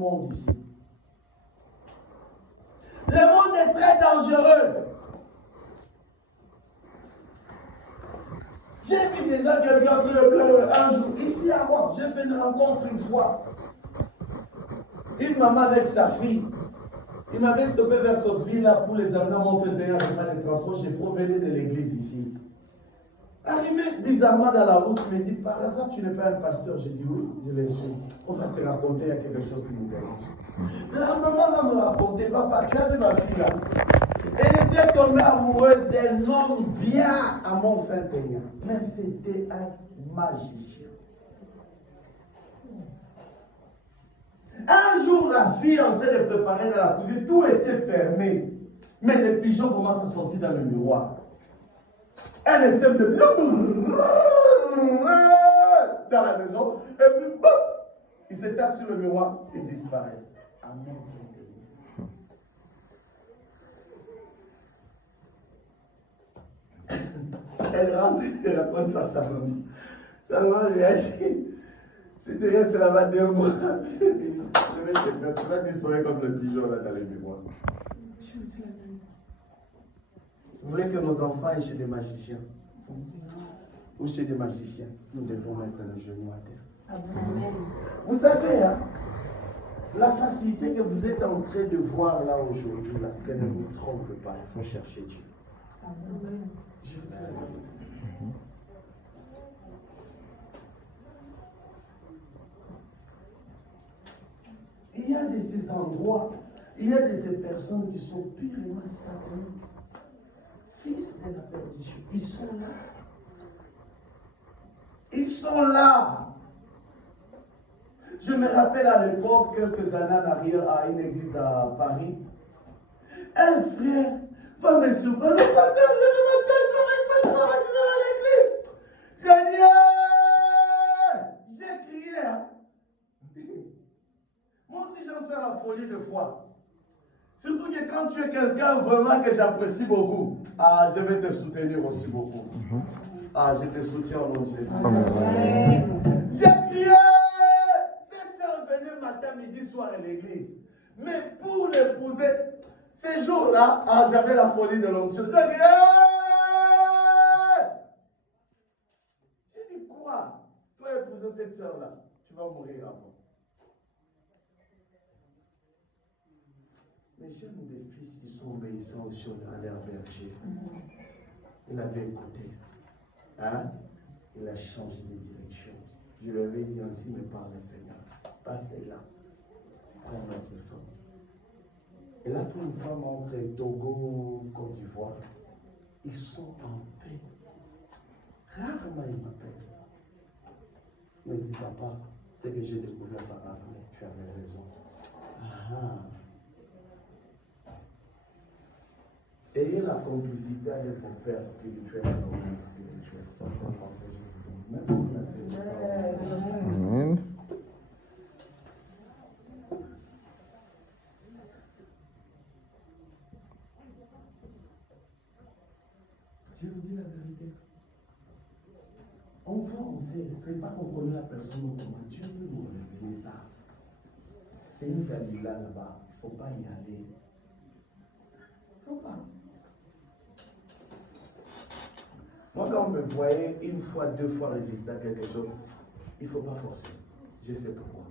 monde ici. Le monde est très dangereux. J'ai vu déjà quelqu'un pleurer un jour. Ici à moi, j'ai fait une rencontre une fois. Une maman avec sa fille. Il m'avait stoppé vers cette ville-là pour les amener à Mont-Saint-Élion, je n'ai pas de transport, j'ai provenais de l'église ici. Arrivé bizarrement dans la route, il me dit, par hasard, tu n'es pas un pasteur? J'ai dit, oui, je le suis. On va te raconter, il y a quelque chose qui nous dérange. La maman va me raconter, papa, tu as vu ma fille là? Elle était tombée amoureuse d'un homme bien à Mont-Saint-Élion. Mais c'était un magicien. Un jour, la fille est en train de préparer dans la cuisine, tout était fermé. Mais les pigeons commencent à sortir dans le miroir. Elle essaie de dans la maison, et puis boum, ils se tapent sur le miroir et disparaissent. Amen. Elle rentre et raconte ça à sa maman. Sa maman lui a dit, si tu restes là-bas 2 mois, c'est fini. Tu vas disparaître comme le pigeon là dans le miroir. Je vous dis la vérité. Vous voulez que nos enfants aillent chez des magiciens ou chez des magiciens? Nous devons mettre le genou à terre. Amen. Vous savez, hein, la facilité que vous êtes en train de voir là aujourd'hui, là, que ne vous trompe pas, il faut chercher Dieu. Amen. Je vous dis la vérité. Il y a de ces endroits, il y a de ces personnes qui sont purement sataniques. Fils de la perdition, ils sont là. Ils sont là. Je me rappelle à l'époque, quelques années en arrière, à une église à Paris, un frère va me surprendre. Le pasteur, je vais m'attacher avec cette soeur qui va à l'église. J'ai crié. Hein? Moi aussi, j'aime faire la folie de foi. Surtout que quand tu es quelqu'un vraiment que j'apprécie beaucoup, je vais te soutenir aussi beaucoup. Je te soutiens au nom de Jésus. J'ai crié. Cette soeur venait matin, midi, soir à l'église. Mais pour l'épouser, ces jours-là, j'avais la folie de l'onction. J'ai crié. J'ai dit quoi? Toi épouser cette soeur-là, tu vas mourir avant. Mais j'aime des fils qui sont obéissants aussi à leur berger. Il avait écouté. Hein? Il a changé de direction. Je lui avais dit ainsi, me parle Seigneur. Pas celle-là. Prends notre femme. Et là, pour une femme entre Togo et Côte d'Ivoire, ils sont en paix. Rarement ils m'appellent. Il me dit, papa, ce que j'ai découvert par après, tu avais raison. Ayez la complicité avec vos pères spirituels et vos mères spirituelles. Ça, c'est un conseil que je vous donne. Merci. Amen. Je vous dis la vérité. On voit, on sait. Ce n'est pas qu'on connaît la personne ou comment. Dieu peut nous révéler ça. C'est une Galila là-bas. Il ne faut pas y aller. Il ne faut pas. Moi, quand on me voyait une fois, 2 fois résister à quelque chose, il ne faut pas forcer. Je sais pourquoi.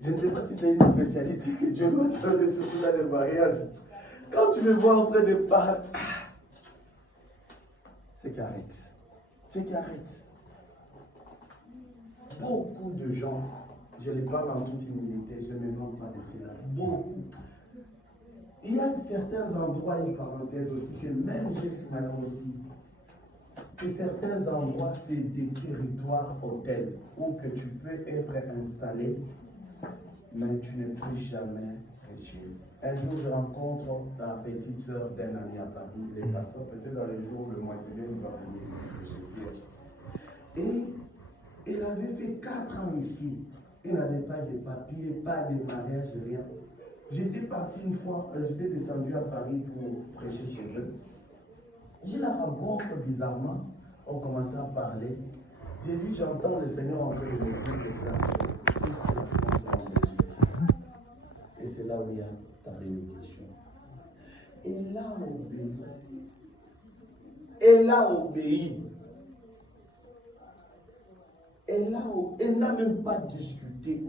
Je ne sais pas si c'est une spécialité que Dieu m'a donnée, surtout dans le mariage. Quand tu me vois en train de parler, c'est qu'il arrête. C'est qu'il arrête. Beaucoup de gens, je les parle en toute humilité, je ne me vante pas de cela. Beaucoup. Il y a certains endroits, une parenthèse aussi, que même j'ai signalé aussi, que certains endroits, c'est des territoires hôtels où que tu peux être installé, mais tu n'es plus jamais précieux. Un jour, je rencontre la petite sœur d'un ami à Paris, les pasteurs, peut-être dans les jours, le mois qui vient, il va venir ici que j'ai dit. Et elle avait fait 4 ans ici. Elle n'avait pas de papiers, pas de mariage, rien. J'étais parti une fois, j'étais descendu à Paris pour prêcher chez eux. Je la rencontre bizarrement, on commençait à parler. J'ai dit, j'entends le Seigneur en train de me dire des places. là où il y a ta bénédiction. Elle a obéi. Elle a obéi. Elle n'a même pas discuté.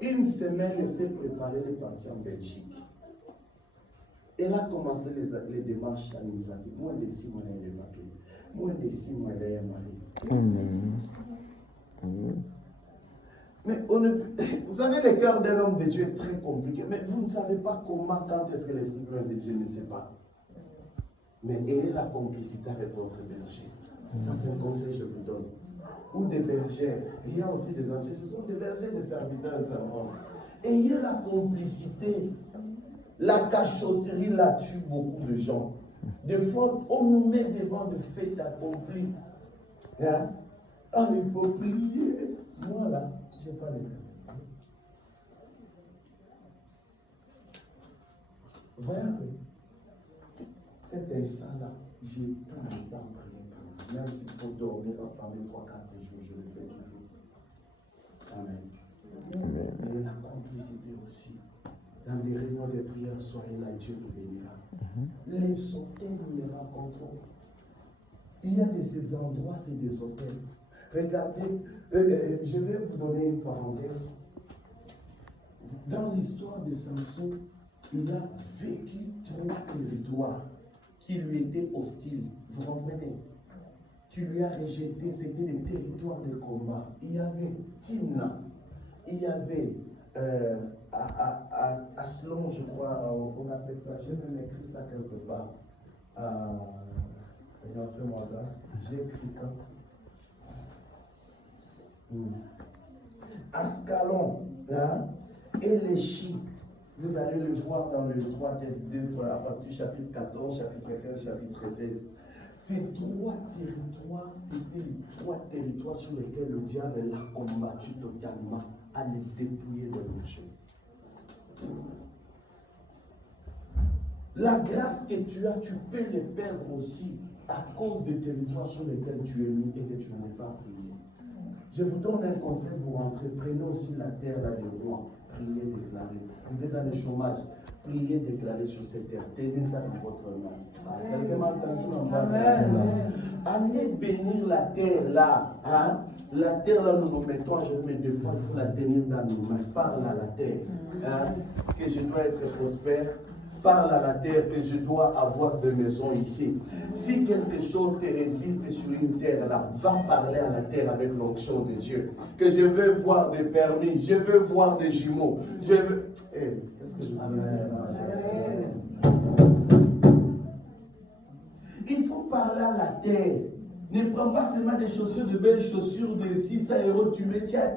Une semaine, elle s'est préparée de partir en Belgique. Elle a commencé les démarches administratives. Moins de 6 mois, elle est papiers. Moins de 6 mois, elle est mariée. Mais vous savez, le cœur d'un homme de Dieu est très compliqué. Mais vous ne savez pas comment, quand est-ce que l'Esprit prince de Dieu ne sait pas. Mais ayez la complicité avec votre berger. Ça, c'est un conseil que je vous donne. Ou des bergers. Il y a aussi des anciens. Ce sont des bergers, des serviteurs et servantes. Ayez la complicité. La cachotterie là tue beaucoup de gens. Des fois, on nous met devant de faits accomplis. Hein? Ah, il faut prier. Moi là, je n'ai pas les mêmes. Voyez que cet instant-là, j'ai pas le temps de prier. Même s'il faut dormir en famille 3-4 jours, je le fais toujours. Amen. Et la complicité aussi. Dans les réunions de prière, soyez là, Dieu vous bénira. Les hôtels, nous les rencontrons. Il y a de ces endroits, c'est des hôtels. Regardez, je vais vous donner une parenthèse. Dans l'histoire de Samson, il a vécu 3 territoires qui lui étaient hostiles. Vous comprenez? Qui lui a rejeté, c'était des territoires de combat. Il y avait Timna, il y avait Aslon, je crois, on appelle ça, j'ai même écrit ça quelque part. Seigneur, fais-moi grâce, j'ai écrit ça. Ascalon, hein, et les Chi, vous allez le voir dans le 3 Thess 2, à partir du chapitre 14, chapitre 15, chapitre 16. Ces 3 territoires, c'était les 3 territoires sur lesquels le diable l'a combattu totalement, à les dépouiller de l'onction. La grâce que tu as, tu peux les perdre aussi à cause des territoires sur lesquels tu es mis et que tu n'as pas prié. Je vous donne un conseil, vous rentrez, prenez aussi la terre là de roi, priez, déclarez. Vous êtes dans le chômage, priez, déclarez sur cette terre, tenez ça dans votre main. Quelqu'un m'a entendu en bas. Allez bénir la terre là, hein? La terre là, nous nous mettons à genoux, mais des fois il faut la tenir dans nos mains. Parle à la terre, hein? Que je dois être prospère. Parle à la terre que je dois avoir de maisons ici. Si quelque chose te résiste sur une terre là, va parler à la terre avec l'onction de Dieu. Que je veux voir des permis, je veux voir des jumeaux, je veux... qu'est-ce que je veux dire? Il faut parler à la terre. Ne prends pas seulement des chaussures, de belles chaussures de 600 €, tu mets tcha.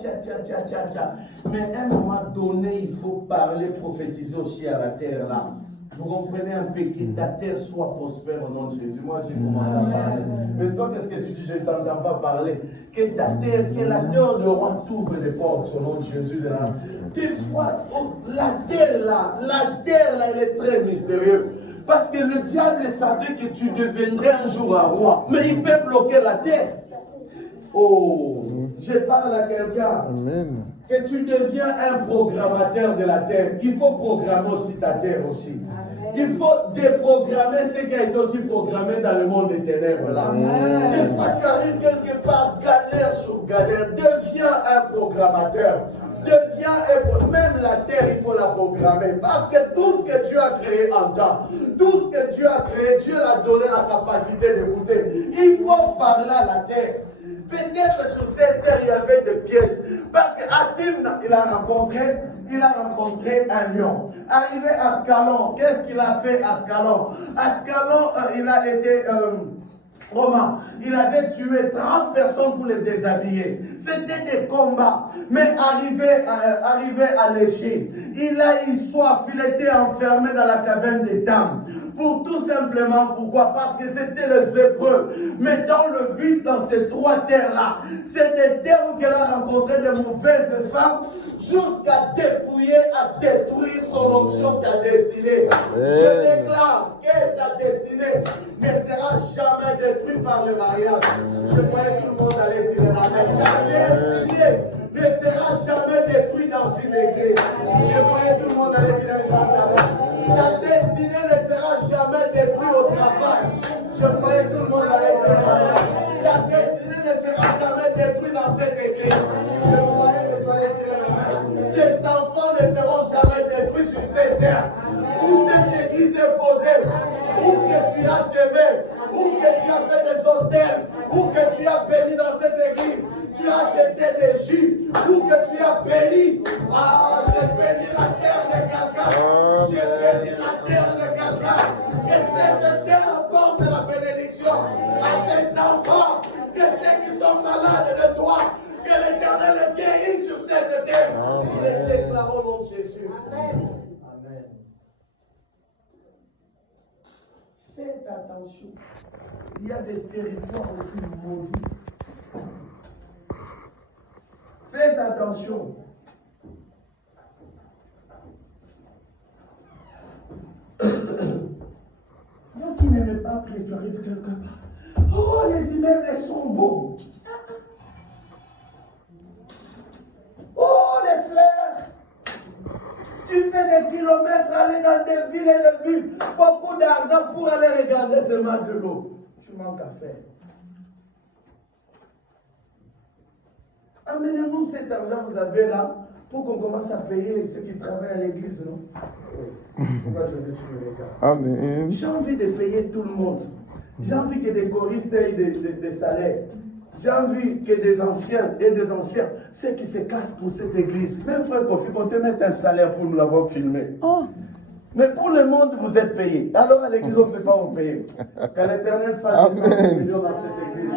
Mais à un moment donné, il faut parler, prophétiser aussi à la terre là. Vous comprenez un peu que ta terre soit prospère au nom de Jésus. Moi, j'ai commencé à parler. Mais toi, qu'est-ce que tu dis? Je ne t'entends pas parler. Que ta terre, que la terre de roi t'ouvre les portes au nom de Jésus. Là. Des fois, la terre là, elle est très mystérieuse. Parce que le diable savait que tu deviendrais un jour un roi. Mais il peut bloquer la terre. Oh, je parle à quelqu'un. Amen. Que tu deviens un programmateur de la terre. Il faut programmer aussi ta terre aussi. Il faut déprogrammer ce qui a été aussi programmé dans le monde des ténèbres là. Des fois tu arrives quelque part, galère sur galère, deviens un programmateur. Même la terre, il faut la programmer. Parce que tout ce que Dieu a créé en temps, tout ce que Dieu a créé, Dieu l'a donné la capacité d'écouter. Il faut parler à la terre. Peut-être sur cette terre, il y avait des pièges. Parce qu'à Timna, il a rencontré un lion. Arrivé à Ascalon, qu'est-ce qu'il a fait à Ascalon? Ascalon, il a été... Romain, il avait tué 30 personnes pour les déshabiller. C'était des combats. Mais arrivé à l'Égypte, il a eu soif, il était enfermé dans la caverne des dames. Pour tout simplement, pourquoi? Parce que c'était les Hébreux. Mais dans le but, dans ces 3 terres-là, c'est des terres où il a rencontré de mauvaises femmes jusqu'à dépouiller, à détruire son onction, ta destinée. Je déclare que ta destinée ne sera jamais détruite par le mariage. Je croyais que tout le monde allait dire amen. Ta destinée ne sera jamais détruite dans une église. Je croyais tout le monde allait dire un grand talent. Ta destinée ne sera jamais détruite au travail. Je croyais tout le monde allait dire ta destinée ne sera jamais détruite dans cette église. Je croyais que tu allais dire tes enfants ne seront jamais détruits sur cette terre. Où cette église est posée, où que tu as semé, où que tu as fait des hôtels, où que tu as béni dans cette église, tu as acheté des jus, où que tu as béni. Ah, j'ai béni la terre de quelqu'un. J'ai béni la terre de quelqu'un. Que cette terre apporte la bénédiction à tes enfants, que ceux qui sont malades de toi, que l'Éternel les guérisse sur cette terre. Il est déclaré au nom de Jésus. Amen. Amen. Faites attention. Il y a des territoires aussi maudits. Faites attention. Vous qui n'aimez pas prier, tu arrives quelque part. Oh, les immeubles sont beaux. Oh, les fleurs. Tu fais des kilomètres, aller dans des villes et des villes. Beaucoup d'argent pour aller regarder seulement de l'eau. Tu manques à faire. Amenez-nous cet argent que vous avez là pour qu'on commence à payer ceux qui travaillent à l'église, non? Pourquoi José, tu me regardes? Amen. J'ai envie de payer tout le monde. J'ai envie que des choristes aient des salaires. J'ai envie que des anciens et des anciens, ceux qui se cassent pour cette église. Même frère Kofi, qu'on te mette un salaire pour nous l'avoir filmé. Oh. Mais pour le monde, vous êtes payé. Alors à l'église, on ne peut pas vous payer. Que l'Éternel fasse des centaines de millions dans cette église.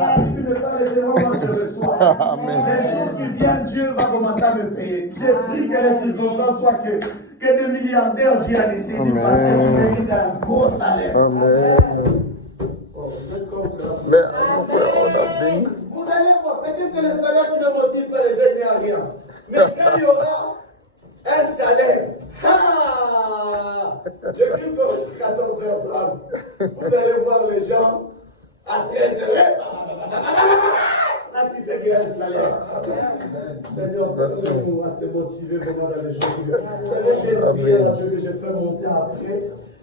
Ah, si tu ne peux pas les zéros, moi je reçois. Amen. Les jours qui viennent, Dieu va commencer à me payer. J'ai pris que les circonstances soient que des milliardaires viennent ici. Amen. Parce que tu mérites un gros salaire. Amen. Oh, mais vous allez voir, peut-être c'est le salaire qui ne motive pas les gens, il n'y a rien. Mais quand il y aura un salaire, je dis que 14h30, vous allez voir les gens à 13h. Parce qu'il sait qu'il y a un salaire. Seigneur, nous à se motiver vraiment dans les jours qui viennent. Vous savez, j'ai une prière à Dieu que j'ai fait monter après.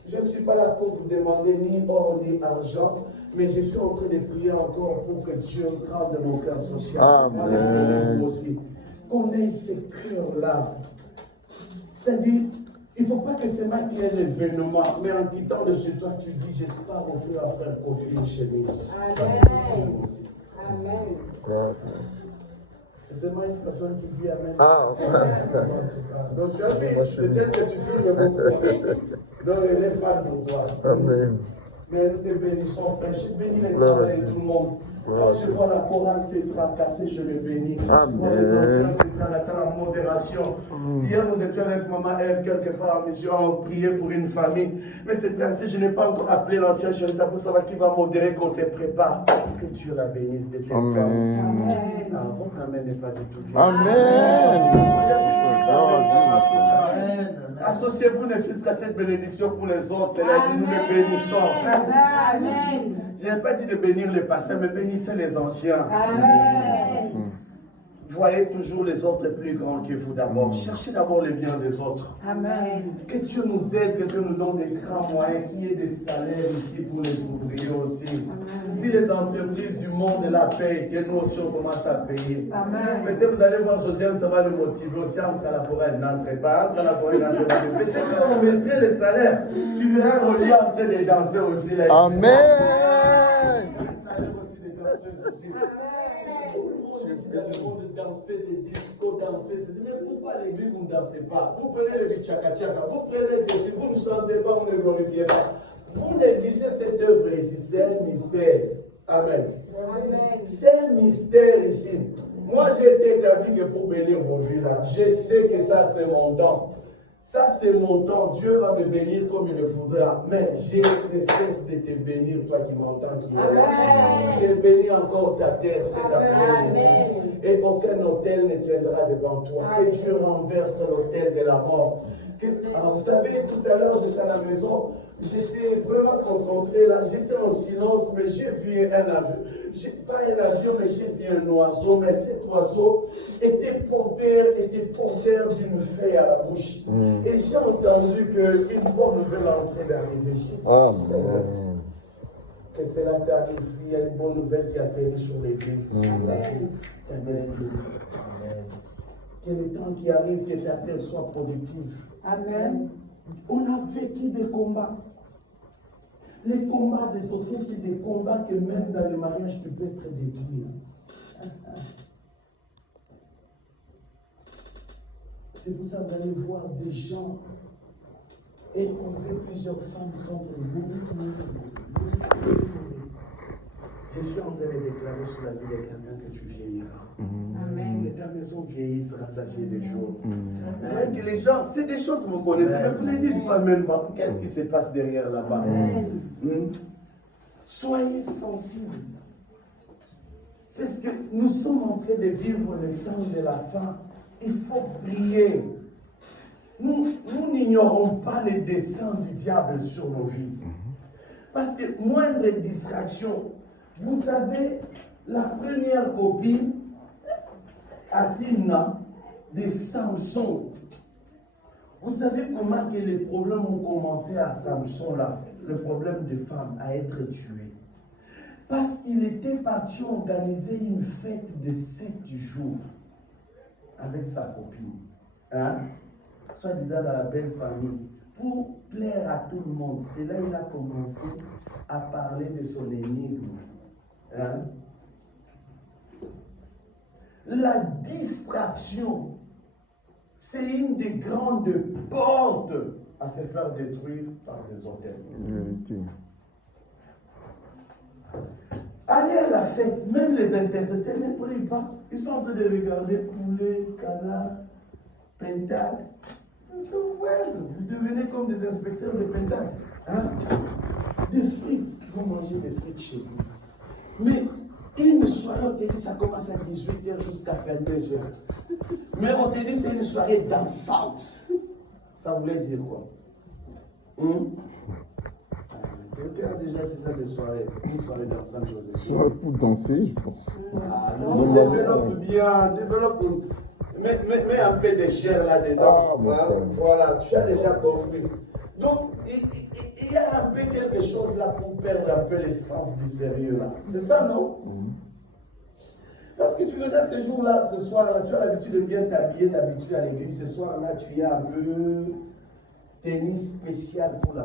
Je ne suis pas là pour vous demander ni or ni argent, mais je suis en train de prier encore pour que Dieu tremble de mon cœur social. Amen. Vous aussi. Qu'on ait ces cœurs-là. C'est-à-dire, il ne faut pas que c'est moi qui ait l'événement, mais en quittant de chez toi, tu dis, je pars offrir à frère Kofi une chemise. Amen. Amen. C'est moi une personne qui dit Amen. Ah, donc tu as vu, c'est elle que tu filmes beaucoup. Donc elle est fan pour toi. Amen. Mais nous te bénissons, frère. Je bénis les gens avec tout le monde. Quand je vois la chorale s'est tracassée, je le bénis. Quand je vois les anciens s'est tracassés en modération. Hier, nous étions avec maman Ève quelque part en mission, on priait pour une famille. Mais c'est tracé, je n'ai pas encore appelé l'ancien chef pour savoir qui va modérer, qu'on se prépare. Que Dieu la bénisse de tes femmes. Amen. Ah, votre amen n'est pas du tout bien. Amen. Associez-vous, les fils, à cette bénédiction pour les autres. Elle a dit, nous les bénissons. Amen. Je n'ai pas dit de bénir les pasteurs, mais bénissez les anciens. Amen. Voyez toujours les autres plus grands que vous d'abord. Cherchez d'abord les biens des autres. Amen. Que Dieu nous aide, que Dieu nous donne des grands moyens, qu'il y ait des salaires ici pour les ouvriers aussi. Amen. Si les entreprises du monde la payent, que nous aussi on commence à payer. Peut-être vous allez voir Josiane, ça va le motiver aussi à entrer à la forêt, elle n'entre pas, entre à la forêt, elle n'entre pas. Peut-être qu'on mettrait les salaires, tu verras Rolia en train de danser aussi. Là, amen. Les salaires aussi des danseuses aussi. Le monde de danser, des discos, danser. Mais pourquoi l'église vous ne dansez pas? Vous prenez le tchaka-tchaka, vous prenez ceci, vous ne chantez pas, vous ne glorifiez pas. Vous négligez cette œuvre ici, c'est un mystère. Amen. C'est un mystère ici. Moi, j'ai été établi que pour bénir vos vies là, je sais que ça c'est mon temps. Ça, c'est mon temps. Dieu va me bénir comme il le voudra. Mais j'ai ne cesse de te bénir, toi qui m'entends, qui es là. J'ai béni encore ta terre cet après-midi. et aucun autel ne tiendra devant toi. Que Dieu renverse l'autel de la mort. Alors, vous savez, tout à l'heure, j'étais à la maison, j'étais vraiment concentré là, j'étais en silence, mais j'ai vu un avion. Pas un avion, mais j'ai vu un oiseau, mais cet oiseau était porteur d'une feuille à la bouche. Et j'ai entendu qu'une bonne nouvelle est en train d'arriver. J'ai dit, Seigneur, que cela t'arrive, il y a une bonne nouvelle qui atterrit sur l'église, sur ta destinée. Amen. Que le temps qui arrive, que ta terre soit productive. Amen. On a vécu des combats. Les combats des autres, c'est des combats que même dans le mariage, tu peux être détruit. C'est pour ça que vous allez voir des gens épouser plusieurs femmes sans Je suis en train de déclarer sur la vie de quelqu'un que tu vieilliras. Amen. Que ta maison vieillisse, rassasiée des jours. Que les gens, c'est des choses que vous connaissez, mais vous ne dites pas même pas qu'est-ce qui se passe derrière là-bas. Soyez sensibles. C'est ce que nous sommes en train de vivre le temps de la fin. Il faut prier. Nous n'ignorons pas les desseins du diable sur nos vies. Parce que moindre distraction, vous savez, la première copine à Timna de Samson. Vous savez comment que les problèmes ont commencé à Samson là, le problème des femmes à être tuées. Parce qu'il était parti organiser une fête de 7 jours avec sa copine. Soit disant dans la belle famille. Pour plaire à tout le monde. C'est là qu'il a commencé à parler de son énigme. La distraction, c'est une des grandes portes à se faire détruire par les hôtels. Allez à la fête, même les intercesseurs ne prient pas. Ils sont en train de regarder poulet, canard, pentade. Vous devenez comme des inspecteurs de pentade. Des frites, vous mangez des frites chez vous. Mais une soirée, on te dit ça commence à 18h jusqu'à 22h. Mais on te dit c'est une soirée dansante. Ça voulait dire quoi? Quelqu'un a déjà c'est ça des soirées, une soirée dansante, Joséphine. Soirée pour danser, je pense. Développe bien, développe. Mets un peu de chair là-dedans. Voilà, tu as déjà compris. Donc, il y a un peu quelque chose là pour perdre un peu l'essence du sérieux là. C'est ça, non? Parce que tu regardes ce jour-là, ce soir-là, tu as l'habitude de bien t'habiller d'habitude à l'église. Ce soir-là, tu as un peu tennis spécial pour la